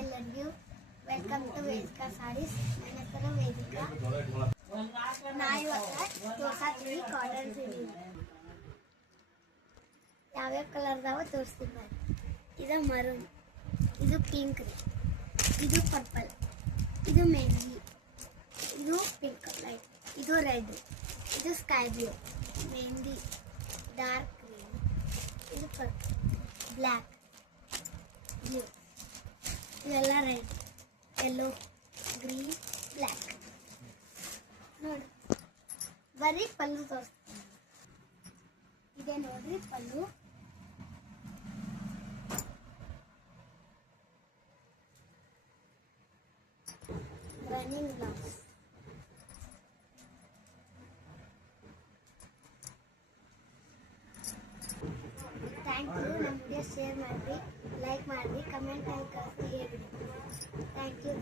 ಎಲ್ಲರಿಗೂ welcome to Vedika saris. ನನ್ನ ಹೆಸರು ವೇದಿಕಾ. ನಾ ಇವತ್ತು ತೋರ್ಸಾತೀವಿ ಕಾಟನ್ ಸೀರೆ. ಯಾವ್ಯಾವ ಕಲರ್ದಾವ ತೋರಿಸ್ತೀನಿ ಬರ್ರಿ. ಇದು ಮರೂನ್, ಇದು ಪಿಂಕ್ ರೀ, ಇದು ಪರ್ಪಲ್, ಇದು ಮೆಹಂದಿ, ಇದು ಪಿಂಕ್ ಲೈಟ್, ಇದು ರೆಡ್, ಇದು sky blue, mehndi dark green, ಇದು ಪರ್ಪಲ್, ಬ್ಲ್ಯಾಕ್, ಬ್ಲೂ, ಇವೆಲ್ಲ ರೆಡ್, ಯೆಲ್ಲೋ, ಗ್ರೀನ್, ಬ್ಲ್ಯಾಕ್. ನೋಡಿ ಬರೀ ಪಲ್ಲು ತೋರಿಸ್ತೀನಿ. ಇದೆ ನೋಡ್ರಿ pallu. Running blouse. Thank you. ನಮ್ಮ ವಿಡಿಯೋ ಶೇರ್ ಮಾಡಿರಿ, ಲೈಕ್ ಮಾಡಿರಿ, ಕಮೆಂಟ್ ಆಗಿ ಕಳಿಸಿ ಹೇಳ್ಬಿಡಿ. Thank you.